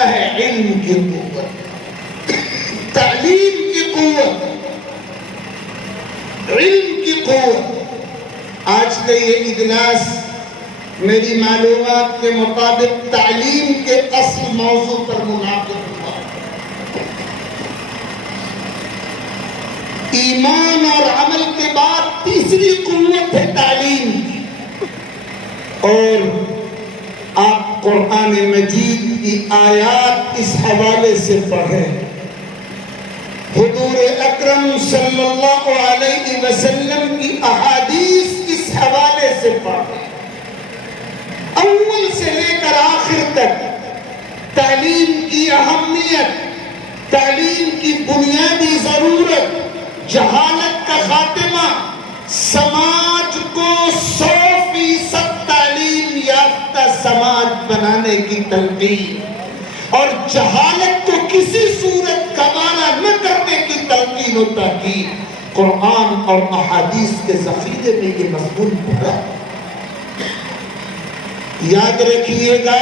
کہتا ہے علم کی قوت، تعلیم کی قوت، علم کی قوت۔ آج کا یہ اجلاس میری معلومات کے مطابق تعلیم کے اصل موضوع پر منعقد ہوا۔ ایمان اور عمل کے بعد تیسری قوت ہے تعلیم کی، اور آپ قرآن مجید کی آیات اس حوالے سے پڑھیں۔ حضور اکرم صلی اللہ علیہ وسلم کی احادیث اس حوالے سے پڑھیں، اول سے لے کر آخر تک تعلیم کی اہمیت، تعلیم کی بنیادی ضرورت، جہالت کا خاتمہ، سماج کو 100% تعلیم یافتہ سماج بنانے کی تلقین، اور جہالت کو کسی صورت گوارا نہ کرنے کی تلقین و تاکید قرآن اور احادیث کے ذخیرے میں یہ مضمون پڑا۔ یاد رکھیے گا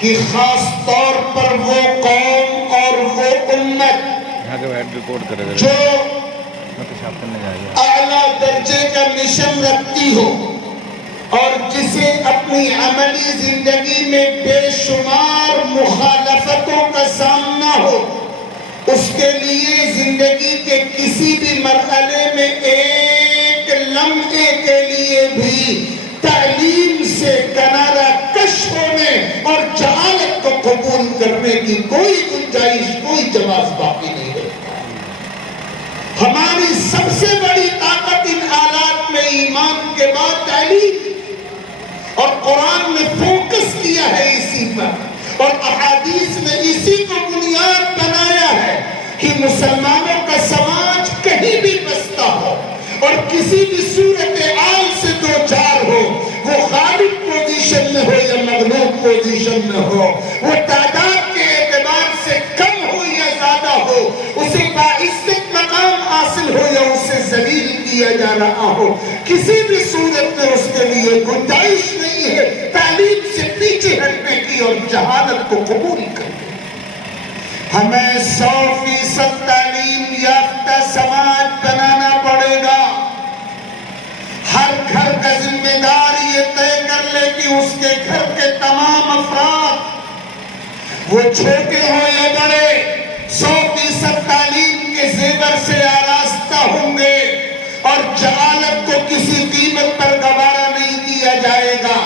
کہ خاص طور پر وہ قوم اور وہ امت جو اعلیٰ درجے کا مشن رکھتی ہو اور جسے اپنی عملی زندگی میں بے شمار مخالفتوں کا سامنا ہو، اس کے لیے زندگی کے کسی بھی مرحلے میں ایک لمحے کے لیے بھی تعلیم سے کنارہ کش ہونے اور جہالت کو قبول کرنے کی کوئی گنجائش، کوئی جواز باقی نہیں ہے۔ ہماری سب سے بڑی طاقت ان حالات میں ایمان کے بعد تعلیم، اور قرآن نے فوکس کیا ہے اسی پر، اور احادیث نے اسی کو بنیاد بنایا ہے کہ مسلمانوں کا سماج کہیں بھی بستا ہو اور کسی بھی صورتحال سے دو چار ہو، وہ غالب پوزیشن میں ہو یا مغلوب پوزیشن میں ہو، وہ تعداد کے اعتبار سے کم ہو یا زیادہ ہو، اسے باعزت مقام حاصل ہو یا اسے ذلیل کیا جا رہا ہو، کسی بھی صورت میں اس کے لیے گنجائش نہیں ہے تعلیم سے پیچھے ہٹنے کی اور جہالت کو قبول کرنے۔ ہمیں 100% تعلیم یافتہ سماج بنانا پڑے گا۔ ہر گھر کا ذمہ دار یہ طے کر لے کہ اس کے گھر کے تمام افراد، وہ چھوٹے ہوں یا بڑے، 100% تعلیم کے زیور سے آراستہ ہوں گے، اور جہالت کو کسی قیمت پر گوارا نہیں کیا جائے گا۔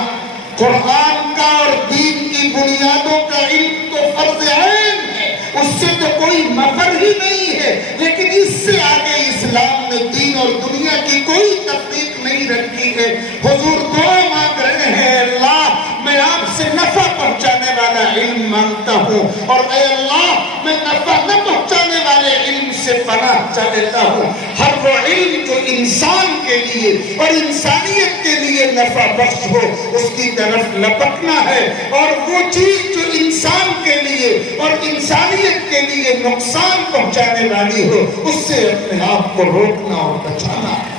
قرآن کا اور دین کی بنیادوں کا علم تو فرض عین ہے، اس سے تو کوئی مفر ہی نہیں ہے، لیکن اس سے آگے اسلام نے دین اور دنیا کی کوئی تفریق نہیں رکھی ہے۔ حضور دعا مانگ رہے ہیں، اللہ میں آپ سے نفع پہنچانے والا علم مانگتا ہوں، اور اے اللہ میں نفع نہ پہنچانے والے علم سے پناہ چاہتا ہوں۔ ہر وہ علم جو انسان کے لیے اور انسانیت کے لیے نفع بخش ہو، اس کی طرف لپکنا ہے، اور وہ چیز جو انسان کے لیے اور انسانیت کے لیے نقصان پہنچانے والی ہو، اس سے اپنے آپ کو روکنا اور بچانا ہے۔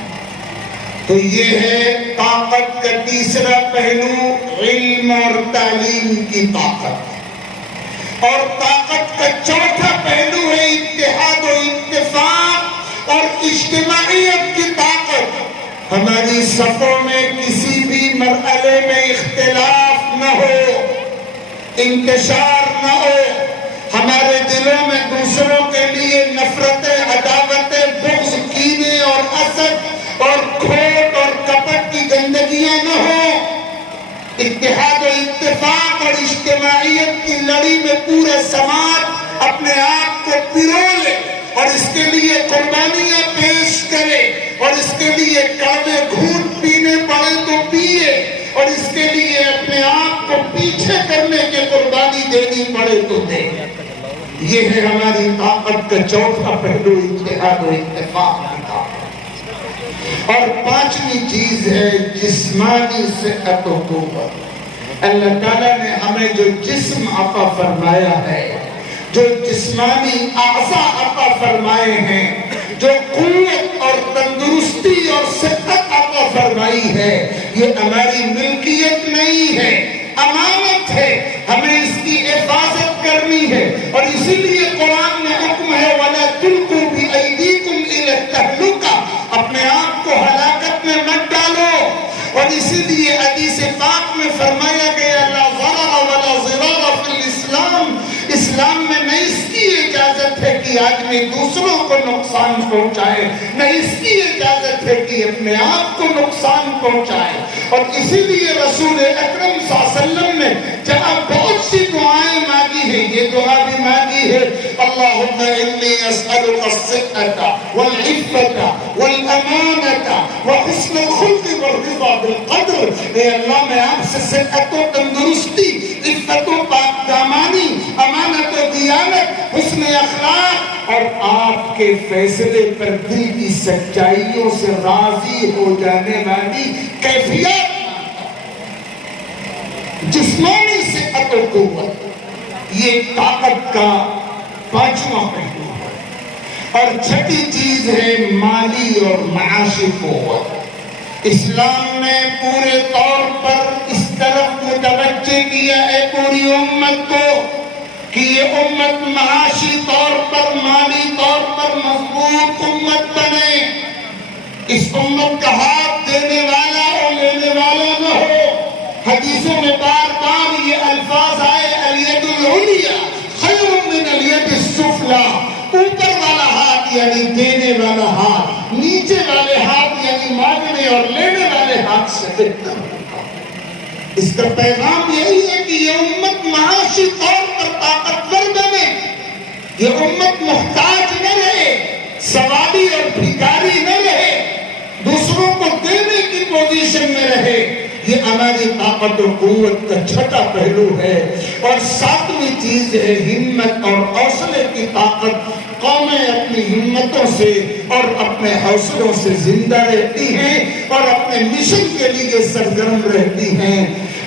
تو یہ ہے طاقت کا تیسرا پہلو، علم اور تعلیم کی طاقت۔ اور طاقت کا چوتھا پہلو ہے اتحاد و اتفاق اور اجتماعیت کی طاقت۔ ہماری صفوں میں کسی بھی مرحلے میں اختلاف نہ ہو، انتشار نہ ہو، ہمارے دلوں میں دوسروں کے لیے نفرتیں، عداوتیں، بغض، کینے اور حسد اور کھوٹ اور کپٹ کی گندگیاں نہ ہوں۔ اتحاد و اتفاق اور اجتماعیت کی لڑی میں پورا سماج اپنے آپ کو پرو لے اور اس کے لیے قربانیاں پیش کرے، اور اس کے لیے کڑوے گھونٹ پینے پڑے تو پیے، اور اس کے لیے اپنے آپ کو پیچھے کرنے کے قربانی دینی پڑے تو دے۔ یہ ہے ہماری طاقت کا چوتھا پہلو، اتحاد و اتفاق کی طاقت۔ اور پانچویں چیز ہے جسمانی صحت و قوت۔ اللہ تعالیٰ نے ہمیں جو جسم عطا فرمایا ہے، جو جسمانی اعضاء عطا فرمائے ہیں، جو قوت اور تندرستی اور صحت عطا فرمائی ہے، یہ ہماری ملکیت نہیں ہے، امانت ہے۔ ہمیں اس کی حفاظت کرنی ہے، اور اسی لیے قرآن میں حکم ہے وَلَا تُلْقُوا بِأَيْدِيكُمْ إِلَى التَّهْلُكَةِ، اپنے آپ کو ہلاکت میں مت ڈالو۔ اور اسی لیے حدیث پاک میں فرمایا گیا لا ضرر ولا ضرار فی الاسلام، اسلام میں نہ اس کی اجازت ہے کہ آدمی دوسروں کو نقصان پہنچائے، نہ اس کی اجازت ہے کہ اپنے آپ کو نقصان پہنچائے۔ اور اسی لیے رسول اکرم صلی اللہ علیہ وسلم نے جہاں بہت سی دعائیں مانگی ہیں، یہ دعا بھی مانگی ہے اللہم انی اسألک الصحة والعفة والامانة وحسن الخلق والرضا بالقدر، اے اللہ میں آپ سے صحت و تندرستی، عفت و پاک دامانی، امانت و دیانت، حسن اخلاق، اور آپ کے فیصلے پر دل کی سچائیوں سے راضی ہو جانے والی کیفیت۔ جسمانی صحت و قوت یہ طاقت کا پانچواں پہلو ہے، اور چھٹی چیز ہے مالی اور معاشی قوت۔ اسلام نے پورے طور پر اس طرف متوجہ کیا ہے پوری امت کو کہ یہ امت معاشی طور پر، مالی طور پر مضبوط امت بنے۔ اس امت کا ہاتھ دینے والا اور لینے والا نہ ہو۔ حدیثوں میں بار بار یہ الفاظ آئے الید العلیٰ خیر من الید السفلیٰ، اوپر والا ہاتھ یعنی دینے والا ہاتھ، نیچے والے ہاتھ یعنی مانگنے اور لینے والے ہاتھ سے بہتر ہوگا۔ اس کا پیغام یہی ہے کہ یہ امت معاشی طور پر طاقتور بنے، یہ امت محتاج نہ رہے، سوالی اور بھکاری نہ رہے، دوسروں کو دینے کی پوزیشن میں رہے۔ یہ ہماری طاقت و قوت کا چھٹا پہلو ہے۔ اور ساتویں چیز ہے ہمت اور حوصلے کی طاقت۔ قومیں اپنی ہمتوں سے اور اپنے حوصلوں سے زندہ رہتی ہیں اور اپنے مشن کے لیے سرگرم رہتی ہیں۔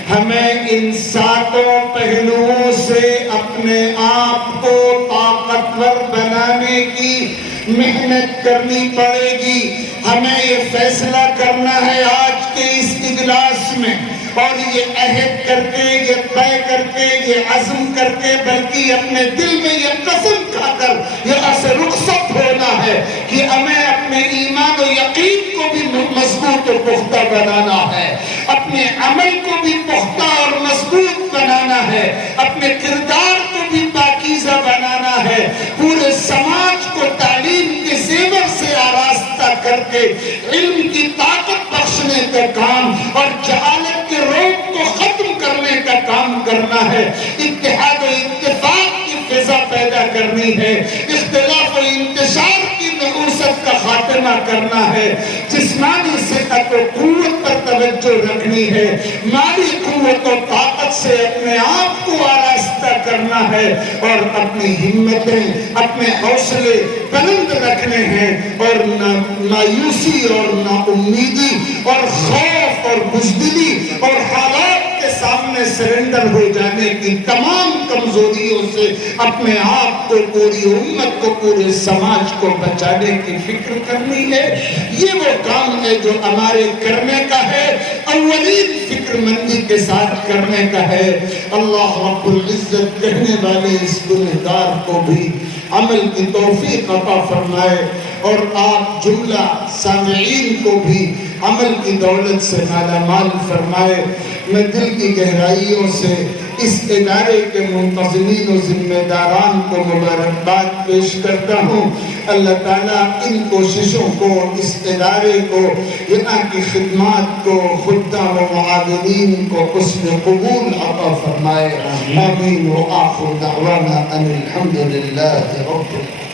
ہمیں ان ساتوں پہلوؤں سے اپنے آپ کو طاقتور بنانے کی محنت کرنی پڑے گی۔ ہمیں یہ فیصلہ کرنا ہے آج کے اس اجلاس میں، اور یہ عہد کر کے، یہ طے کر کے، یہ عزم کر کے، بلکہ اپنے دل میں یہ قسم کھا کر یہاں سے رخصت ہونا ہے کہ ہمیں اپنے ایمان و یقین کو بھی مضبوط اور پختہ بنانا ہے، اپنے عمل کو بھی پختہ اور مضبوط بنانا ہے، اپنے کردار کو بھی پاکیزہ بنانا ہے، پورے سماج کو تعلیم کے زیور سے آراستہ کر کے علم کی طاقت بخشنے کا کام اور جہالت کے روگ کو ختم کرنے کا کام کرنا ہے، اتحاد و اتفاق کی فضا پیدا کرنی ہے، اختلاف و انتشار کی نحوست کا خاتمہ کرنا ہے، جسمانی صحت و قوت پر توجہ رکھنی ہے، مالی قوت و طاقت سے اپنے آپ کو آراستہ کرنا ہے، اور اپنی ہمتیں، اپنے حوصلے بلند رکھنے ہیں، اور نہ مایوسی اور نا امیدی اور خوف اور بزدلی اور حالات کے سامنے سرنڈر ہو جانے کی تمام کمزوریوں سے اپنے آپ کو، پوری امت کو، پورے سماج کو بچانے کی فکر کرنی ہے۔ یہ وہ کام ہے جو ہمارے کرنے کا ہے، اولین فکر مندی کے ساتھ کرنے کا ہے۔ اللہ رب العزت کہنے والے اس گنہگار کو بھی عمل کی توفیق عطا فرمائے، اور آپ جملہ سامعین کو بھی عمل کی دولت سے مالا مال فرمائے۔ میں دل کی گہرائیوں سے اس ادارے کے منتظمین و ذمہ داران کو مبارکباد پیش کرتا ہوں۔ اللہ تعالیٰ ان کوششوں کو، اس ادارے کو، یہاں کی خدمات کو، خدام و معاونین کو حسن قبول عطا فرمائے۔ آمین۔ وآخر دعوانا ان الحمد للہ رب العالمین۔